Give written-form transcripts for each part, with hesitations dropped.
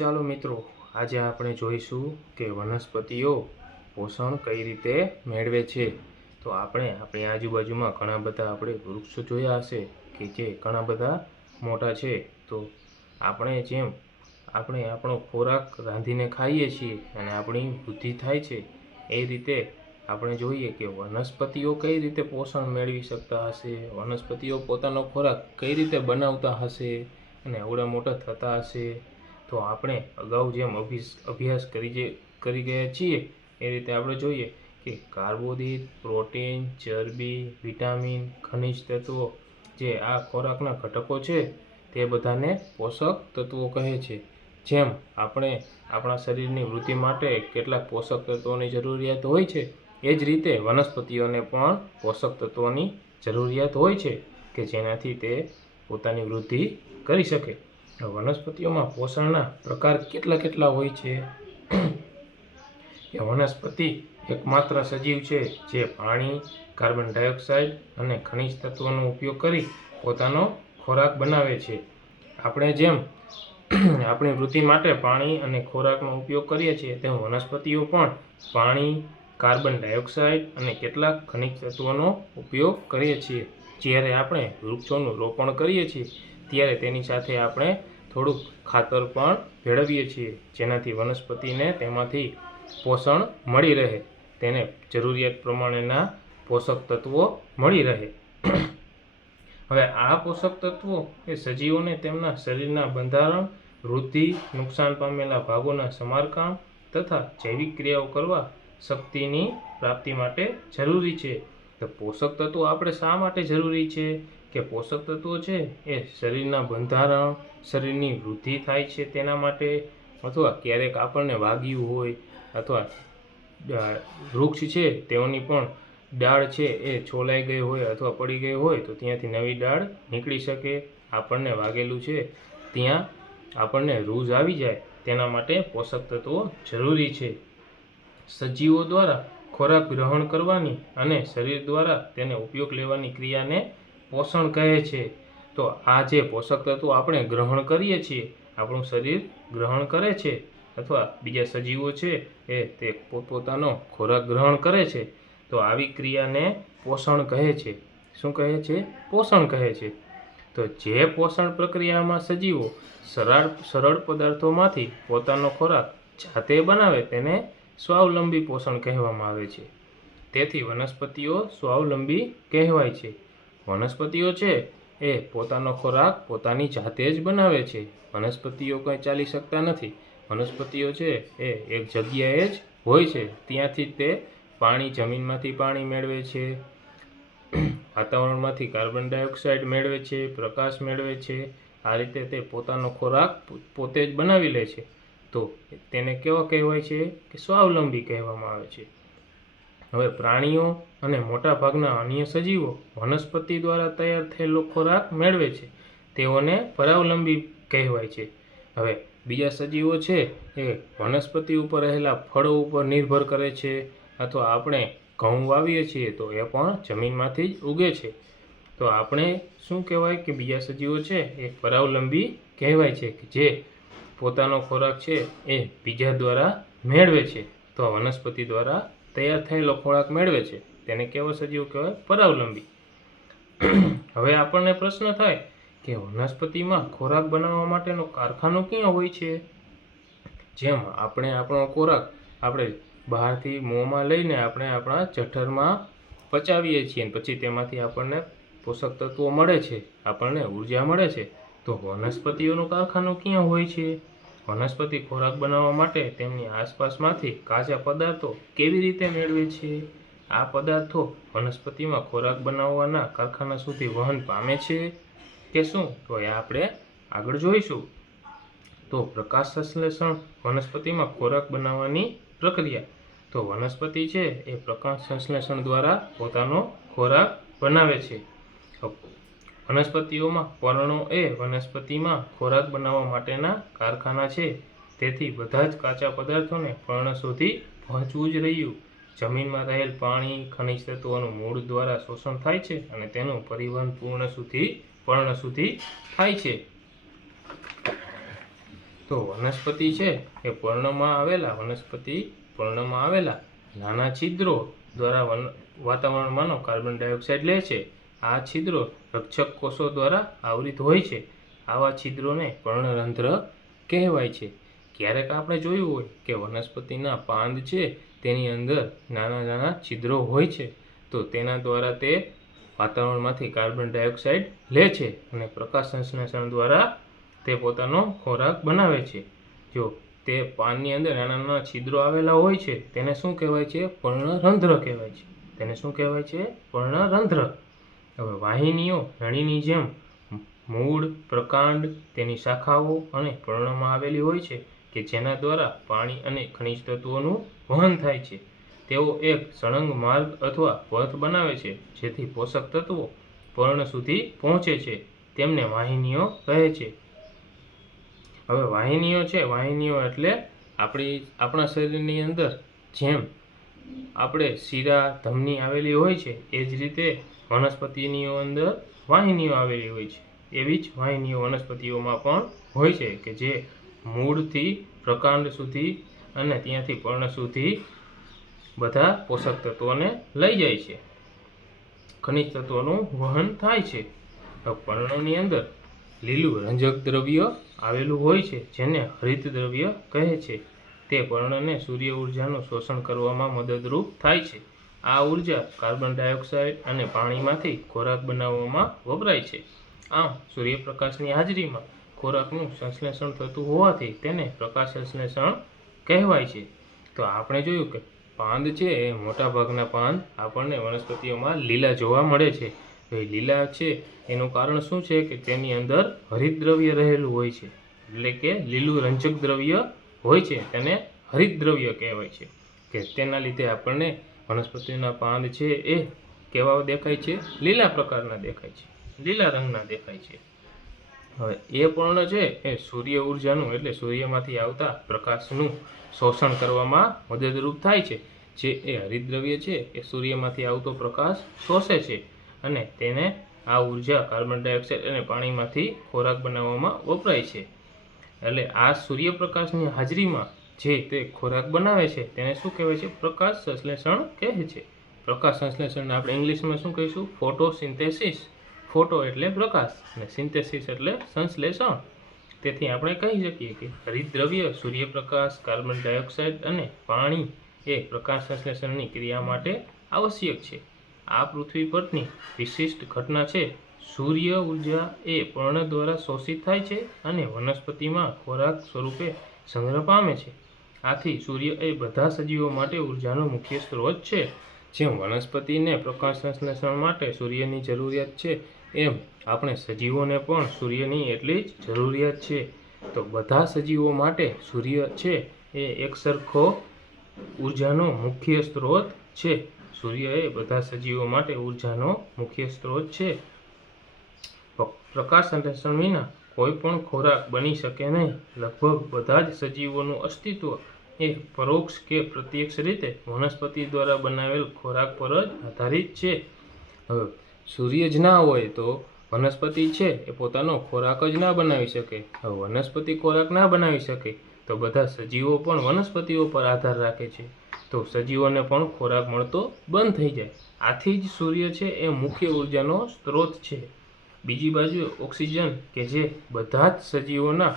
ચાલો મિત્રો, આજે આપણે જોઈશું કે વનસ્પતિઓ પોષણ કઈ રીતે મેળવે છે। તો આપણે આપણી આજુબાજુમાં ઘણા બધા આપણે વૃક્ષો જોયા હશે કે જે ઘણા બધા મોટા છે। તો આપણે આપણો ખોરાક રાંધીને ખાઈએ છીએ અને આપણી વૃદ્ધિ થાય છે, એ રીતે આપણે જોઈએ કે વનસ્પતિઓ કઈ રીતે પોષણ મેળવી શકતા હશે, વનસ્પતિઓ પોતાનો ખોરાક કઈ રીતે બનાવતા હશે અને એવડા મોટા થતા હશે। તો આપણે અગાઉ જેમ અભ્યાસ કરી ગયા છીએ એ રીતે આપણે જોઈએ કે કાર્બોદિત, પ્રોટીન, ચરબી, વિટામિન, ખનિજ તત્વો જે આ ખોરાકના ઘટકો છે તે બધાને પોષક તત્વો કહે છે। જેમ આપણે આપણા શરીરની વૃદ્ધિ માટે કેટલાક પોષક તત્વોની જરૂરિયાત હોય છે, એ જ રીતે વનસ્પતિઓને પણ પોષક તત્વોની જરૂરિયાત હોય છે કે જેનાથી તે પોતાની વૃદ્ધિ કરી શકે। વનસ્પતિઓમાં પોષણના પ્રકાર કેટલા હોય છે કે વનસ્પતિ એકમાત્ર સજીવ છે જે પાણી, કાર્બન ડાયોક્સાઇડ અને ખનિજ તત્વોનો ઉપયોગ કરી પોતાનો ખોરાક બનાવે છે। આપણે જેમ આપણી વૃદ્ધિ માટે પાણી અને ખોરાકનો ઉપયોગ કરીએ છીએ તેમ વનસ્પતિઓ પણ પાણી, કાર્બન ડાયોક્સાઇડ અને કેટલાક ખનિજ તત્વોનો ઉપયોગ કરીએ છીએ। જ્યારે આપણે વૃક્ષોનું રોપણ કરીએ છીએ ત્યારે તેની સાથે આપણે થોડુંક ખાતર પણ ભેળવીએ છીએ જેનાથી વનસ્પતિને તેમાંથી પોષણ મળી રહે, તેને જરૂરિયાત પ્રમાણેના પોષક તત્વો મળી રહે। હવે આ પોષક તત્વો એ સજીવોને તેમના શરીરના બંધારણ, વૃદ્ધિ, નુકસાન પામેલા ભાગોના સમારકામ તથા જૈવિક ક્રિયાઓ કરવા શક્તિની પ્રાપ્તિ માટે જરૂરી છે। તો પોષક તત્વો આપણે શા માટે જરૂરી છે કે પોષક તત્વો છે એ શરીરના બંધારણ, શરીરની વૃદ્ધિ થાય છે તેના માટે, અથવા ક્યારેક આપણને વાગ્યું હોય અથવા વૃક્ષ છે તેઓની પણ ડાળ છે એ છોલાઈ ગઈ હોય અથવા પડી ગઈ હોય તો ત્યાંથી નવી ડાળ નીકળી શકે, આપણને વાગેલું છે ત્યાં આપણને રૂઝ આવી જાય તેના માટે પોષક તત્વો જરૂરી છે। સજીવો દ્વારા ખોરાક ગ્રહણ કરવાની અને શરીર દ્વારા તેને ઉપયોગ લેવાની ક્રિયાને પોષણ કહે છે। તો આ જે પોષક તત્વો આપણે ગ્રહણ કરીએ છીએ, આપણું શરીર ગ્રહણ કરે છે અથવા બીજા સજીવો છે એ તે પોતપોતાનો ખોરાક ગ્રહણ કરે છે, તો આવી ક્રિયાને પોષણ કહે છે। શું કહે છે? પોષણ કહે છે। તો જે પોષણ પ્રક્રિયામાં સજીવો સરળ પદાર્થોમાંથી પોતાનો ખોરાક જાતે બનાવે તેને સ્વાવલંબી પોષણ કહેવામાં આવે છે। તેથી વનસ્પતિઓ સ્વાવલંબી કહેવાય છે। વનસ્પતિઓ છે એ પોતાનો ખોરાક પોતાની જાતે જ બનાવે છે। વનસ્પતિઓ કંઈ ચાલી શકતા નથી। વનસ્પતિઓ છે એ એક જગ્યાએ જ હોય છે, ત્યાંથી તે પાણી, જમીનમાંથી પાણી મેળવે છે, વાતાવરણમાંથી કાર્બન ડાયોક્સાઇડ મેળવે છે, પ્રકાશ મેળવે છે, આ રીતે તે પોતાનો ખોરાક પોતે જ બનાવી લે છે। તો તેને કેવા કહેવાય છે કે સ્વાવલંબી કહેવામાં આવે છે। હવે પ્રાણીઓ અને મોટાભાગના અન્ય સજીવો વનસ્પતિ દ્વારા તૈયાર થયેલો ખોરાક મેળવે છે, તેઓને પરાવલંબી કહેવાય છે। હવે બીજા સજીવો છે એ વનસ્પતિ ઉપર રહેલા ફળો ઉપર નિર્ભર કરે છે, અથવા આપણે ઘઉં વાવીએ છીએ તો એ પણ જમીનમાંથી જ ઉગે છે। તો આપણે શું કહેવાય કે બીજા સજીવો છે એ પરાવલંબી કહેવાય છે કે જે પોતાનો ખોરાક છે એ બીજા દ્વારા મેળવે છે। તો વનસ્પતિ દ્વારા તૈયાર થયેલો ખોરાક મેળવે છે તેને કેવો સજીવ કહેવાય? પરાવલંબી। હવે આપણને પ્રશ્ન થાય કે વનસ્પતિમાં ખોરાક બનાવવા માટેનું કારખાનું ક્યાં હોય છે? જેમ આપણે આપણો ખોરાક આપણે બહારથી મોંમાં લઈને આપણે આપણા જઠરમાં પચાવીએ છીએ અને પછી તેમાંથી આપણને પોષક તત્વો મળે છે, આપણને ઉર્જા મળે છે, તો વનસ્પતિઓનું કારખાનું ક્યાં હોય છે? વનસ્પતિ ખોરાક બનાવવા માટે તેમની આસપાસમાંથી કાચા પદાર્થો કેવી રીતે મેળવે છે? આ પદાર્થો વનસ્પતિમાં ખોરાક બનાવવાના કારખાના સુધી વહન પામે છે કે શું? તો એ આપણે આગળ જોઈશું। તો પ્રકાશ સંશ્લેષણ વનસ્પતિમાં ખોરાક બનાવવાની પ્રક્રિયા। તો વનસ્પતિ છે એ પ્રકાશ સંશ્લેષણ દ્વારા પોતાનો ખોરાક બનાવે છે। વનસ્પતિઓમાં પર્ણો એ વનસ્પતિમાં ખોરાક બનાવવા માટેના કારખાના છે, તેથી બધા જ કાચા પદાર્થોને પર્ણ સુધી પહોંચવું જ રહ્યું। જમીનમાં રહેલ પાણી, ખનિજ તત્વોનું મૂળ દ્વારા શોષણ થાય છે અને તેનું પરિવહન પર્ણ સુધી થાય છે। તો વનસ્પતિ છે એ પર્ણમાં આવેલા નાના છિદ્રો દ્વારા વાતાવરણમાંનો કાર્બન ડાયોક્સાઇડ લે છે. આ છિદ્રો રક્ષક કોષો દ્વારા આવૃત હોય છે. આવા છિદ્રોને પર્ણરંધ્ર કહેવાય છે. ક્યારેક આપણે જોયું હોય કે વનસ્પતિના પાંદ છે તેની અંદર નાના નાના છિદ્રો હોય છે, તો તેના દ્વારા તે વાતાવરણમાંથી કાર્બન ડાયોક્સાઇડ લે છે અને પ્રકાશ સંશ્લેષણ દ્વારા તે પોતાનો ખોરાક બનાવે છે. જો તે પાનની અંદર નાના નાના છિદ્રો આવેલા હોય છે તેને શું કહેવાય છે? પર્ણરંધ્ર કહેવાય છે. તેને શું કહેવાય છે? પર્ણરંધ્ર. હવે વાહિનીઓ નળીની જેમ મૂળ, પ્રકાંડ, તેની શાખાઓ અને પર્ણમાં આવેલી હોય છે કે જેના દ્વારા પાણી અને ખનિજ તત્વોનું વહન થાય છે. તેઓ એક સળંગ માર્ગ અથવા પથ બનાવે છે જેથી પોષક તત્વો પર્ણ સુધી પહોંચે છે. તેમને વાહિનીઓ કહે છે. હવે વાહિનીઓ એટલે આપણા શરીરની અંદર જેમ આપણે શિરા, ધમની આવેલી હોય છે એ જ રીતે વનસ્પતિની અંદર વાહિનીઓ આવેલી હોય છે. એવી જ વાહિનીઓ વનસ્પતિઓમાં પણ હોય છે કે જે મૂળથી પ્રકાંડ સુધી અને ત્યાંથી પર્ણ સુધી બધા પોષક તત્વોને લઈ જાય છે. ખનિજ તત્વોનું વહન થાય છે. પર્ણની અંદર લીલું રંજક દ્રવ્ય આવેલું હોય છે જેને હરિત દ્રવ્ય કહે છે. તે પર્ણને સૂર્ય ઉર્જાનું શોષણ કરવામાં મદદરૂપ થાય છે. આ ઉર્જા કાર્બન ડાયોક્સાઇડ અને પાણીમાંથી ખોરાક બનાવવામાં વપરાય છે. આમ સૂર્યપ્રકાશની હાજરીમાં ખોરાકનું સંશ્લેષણ થતું હોવાથી તેને પ્રકાશ સંશ્લેષણ કહેવાય છે. તો આપણે જોયું કે પાંદ છે એ મોટાભાગના પાંદ આપણને વનસ્પતિઓમાં લીલા જોવા મળે છે. લીલા છે એનું કારણ શું છે કે તેની અંદર હરિત દ્રવ્ય રહેલું હોય છે, એટલે કે લીલું રંજક દ્રવ્ય હોય છે, તેને હરિત દ્રવ્ય કહેવાય છે. કે તેના લીધે આપણને વનસ્પતિના પાંદ છે એ કેવા દેખાય છે? લીલા પ્રકારના દેખાય છે, લીલા રંગના દેખાય છે. હવે એ પર્ણ છે એ સૂર્ય ઉર્જાનું એટલે સૂર્યમાંથી આવતા પ્રકાશનું શોષણ કરવામાં મદદરૂપ થાય છે. જે એ હરિત દ્રવ્ય છે એ સૂર્યમાંથી આવતો પ્રકાશ શોષે છે અને તેને આ ઉર્જા કાર્બન ડાયોક્સાઇડ અને પાણીમાંથી ખોરાક બનાવવામાં વપરાય છે. એટલે આ સૂર્યપ્રકાશની હાજરીમાં જે તે ખોરાક બનાવે છે તેને શું કહેવાય છે? પ્રકાશ સંશ્લેષણ કહે છે. પ્રકાશ સંશ્લેષણને આપણે ઇંગ્લિશમાં શું કહીશું? ફોટોસિન્થેસિસ. ફોટો એટલે પ્રકાશ અને સિન્થેસિસ એટલે સંશ્લેષણ. તેથી આપણે કહી શકીએ કે હરિત દ્રવ્ય, સૂર્યપ્રકાશ, કાર્બન ડાયોક્સાઇડ અને પાણી એ પ્રકાશ સંશ્લેષણની ક્રિયા માટે આવશ્યક છે. આ પૃથ્વી પરની વિશિષ્ટ ઘટના છે. સૂર્ય ઉર્જા એ પર્ણ દ્વારા શોષિત થાય છે અને વનસ્પતિમાં ખોરાક સ્વરૂપે સંગ્રહ પામે છે. આથી સૂર્ય એ બધા સજીવો માટે ઉર્જાનો મુખ્ય સ્ત્રોત છે. જેમ વનસ્પતિને પ્રકાશ સંશ્લેષણ માટે સૂર્યની જરૂરિયાત છે, એમ આપણે સજીવોને પણ સૂર્યની એટલી જ જરૂરિયાત છે. તો બધા સજીવો માટે સૂર્ય છે એ એકસરખો ઉર્જાનો મુખ્ય સ્ત્રોત છે. સૂર્ય એ બધા સજીવો માટે ઉર્જાનો મુખ્ય સ્ત્રોત છે. પ્રકાશ સંશ્લેષણ વિના કોઈ પણ ખોરાક બની શકે નહીં. લગભગ બધા જ સજીવોનું અસ્તિત્વ એ પરોક્ષ કે પ્રત્યક્ષ રીતે વનસ્પતિ દ્વારા બનાવેલ ખોરાક પર જ આધારિત છે. હવે સૂર્ય જ ના હોય તો વનસ્પતિ છે એ પોતાનો ખોરાક જ ના બનાવી શકે. હવે વનસ્પતિ ખોરાક ના બનાવી શકે તો બધા સજીવો પણ વનસ્પતિઓ પર આધાર રાખે છે, તો સજીવોને પણ ખોરાક મળતો બંધ થઈ જાય. આથી જ સૂર્ય છે એ મુખ્ય ઉર્જાનો સ્ત્રોત છે. બીજી બાજુ ઓક્સિજન કે જે બધા જ સજીવોના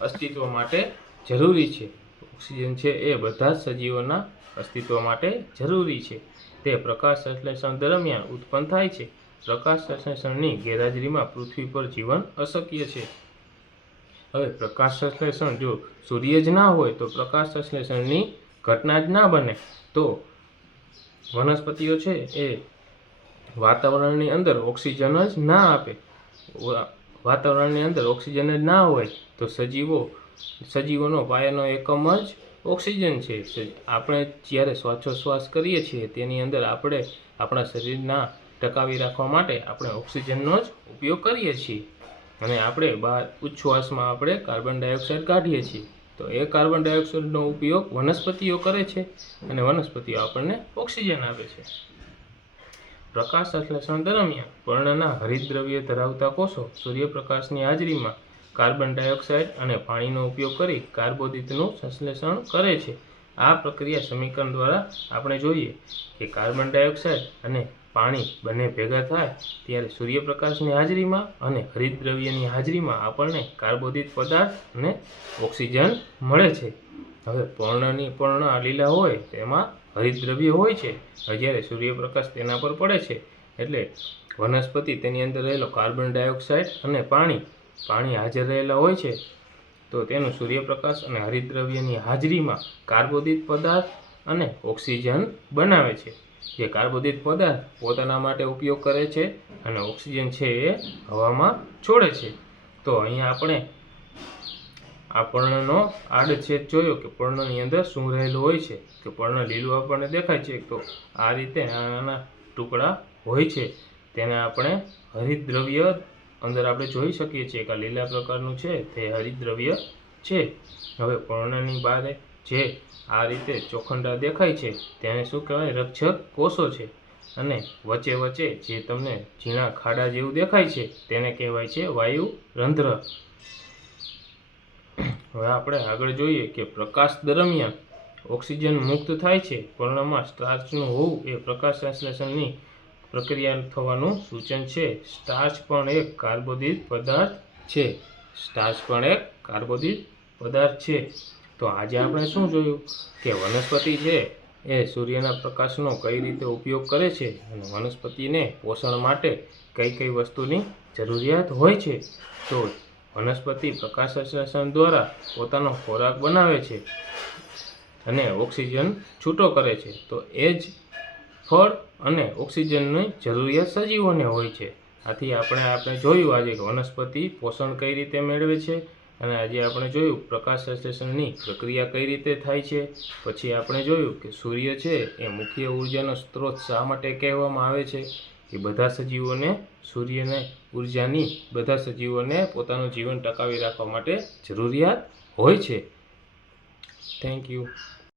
અસ્તિત્વ માટે જરૂરી છે. ઓક્સિજન છે એ બધા જ સજીવોના અસ્તિત્વ માટે જરૂરી છે. તે પ્રકાશ સંશ્લેષણ દરમિયાન ઉત્પન્ન થાય છે. પ્રકાશ સંશ્લેષણની ગેરહાજરીમાં પૃથ્વી પર જીવન અશક્ય છે. હવે પ્રકાશ સંશ્લેષણ જો સૂર્ય જ ના હોય તો પ્રકાશ સંશ્લેષણની ઘટના જ ના બને. તો વનસ્પતિઓ છે એ વાતાવરણની અંદર ઓક્સિજન જ ના આપે. વાતાવરણની અંદર ઓક્સિજન જ ના હોય તો સજીવોનો પાયાનો એકમ જ ઓક્સિજન છે. આપણે જ્યારે શ્વાસોચ્છ્વાસ કરીએ છીએ તેની અંદર આપણે આપણા શરીરના ટકાવી રાખવા માટે આપણે ઓક્સિજનનો જ ઉપયોગ કરીએ છીએ અને આપણે બહાર ઉચ્છ્વાસમાં આપણે કાર્બન ડાયોક્સાઇડ કાઢીએ છીએ. તો એ કાર્બન ડાયોક્સાઇડનો ઉપયોગ વનસ્પતિઓ કરે છે અને વનસ્પતિઓ આપણને ઓક્સિજન આપે છે. પ્રકાશ સંશ્લેષણ દરમિયાન પર્ણના હરિત દ્રવ્ય ધરાવતા કોષો સૂર્યપ્રકાશની હાજરીમાં કાર્બન ડાયોક્સાઇડ અને પાણીનો ઉપયોગ કરી કાર્બોદિતનું સંશ્લેષણ કરે છે. આ પ્રક્રિયા સમીકરણ દ્વારા આપણે જોઈએ કે કાર્બન ડાયોક્સાઇડ અને પાણી બંને ભેગા થાય ત્યારે સૂર્યપ્રકાશની હાજરીમાં અને હરિતદ્રવ્યની હાજરીમાં આપણને કાર્બોદિત પદાર્થ અને ઓક્સિજન મળે છે. હવે પર્ણ આ લીલા હોય તેમાં હરિતદ્રવ્ય હોય છે. જ્યારે સૂર્યપ્રકાશ તેના પર પડે છે એટલે વનસ્પતિ તેની અંદર રહેલો કાર્બન ડાયોક્સાઇડ અને પાણી હાજર રહેલા હોય છે તો તેનું સૂર્યપ્રકાશ અને હરિતદ્રવ્યની હાજરીમાં કાર્બોદિત પદાર્થ અને ઓક્સિજન બનાવે છે. જે કાર્બોદિત પદાર્થ પોતાના માટે ઉપયોગ કરે છે અને ઓક્સિજન છે એ હવામાં છોડે છે. તો અહીંયા આપણે આ પર્ણનો આડછેદ જોયો કે પર્ણની અંદર શું રહેલું હોય છે. કે પર્ણ લીલું આપણને દેખાય છે તો આ રીતે નાના ટુકડા હોય છે તેને આપણે હરિતદ્રવ્ય અંદર આપણે જોઈ શકીએ છીએ કે લીલા પ્રકારનું છે તે હરિતદ્રવ્ય છે. હવે પર્ણની બહાર જે આ રીતે ચોખંડા દેખાય છે તેને શું કહેવાય? રક્ષક કોષો છે. અને વચ્ચે વચ્ચે જે તમને ઝીણા ખાડા જેવું દેખાય છે તેને કહેવાય છે વાયુ રંધ્ર. હવે આપણે આગળ જોઈએ કે પ્રકાશ દરમિયાન ઓક્સિજન મુક્ત થાય છે. પર્ણમાં સ્ટાર્ચનું હોવું એ પ્રકાશ સંશ્લેષણની પ્રક્રિયા થવાનું સૂચન છે. સ્ટાર્ચ પણ એક કાર્બોદિત પદાર્થ છે. તો આજે આપણે શું જોયું કે વનસ્પતિ છે એ સૂર્યના પ્રકાશનો કઈ રીતે ઉપયોગ કરે છે અને વનસ્પતિને પોષણ માટે કઈ કઈ વસ્તુની જરૂરિયાત હોય છે. તો વનસ્પતિ પ્રકાશ સંશ્લેષણ દ્વારા પોતાનો ખોરાક બનાવે છે અને ઓક્સિજન છૂટો કરે છે. તો એ જ ફળ અને ઓક્સિજનની જરૂરિયાત સજીવોને હોય છે. આથી આપણે જોયું આજે કે વનસ્પતિ પોષણ કઈ રીતે મેળવે છે અને આજે આપણે જોયું પ્રકાશ સંશ્લેષણની પ્રક્રિયા કઈ રીતે થાય છે. પછી આપણે જોયું કે સૂર્ય છે એ મુખ્ય ઉર્જાનો સ્ત્રોત શા માટે કહેવામાં આવે છે. કે બધા સજીવોને પોતાનું જીવન ટકાવી રાખવા માટે જરૂરિયાત હોય છે. Thank you.